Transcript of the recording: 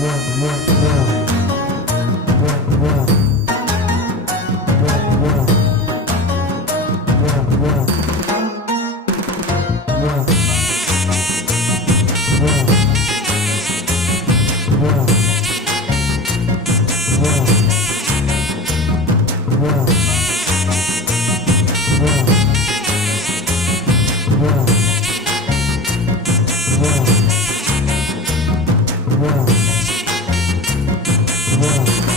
Yeah. world.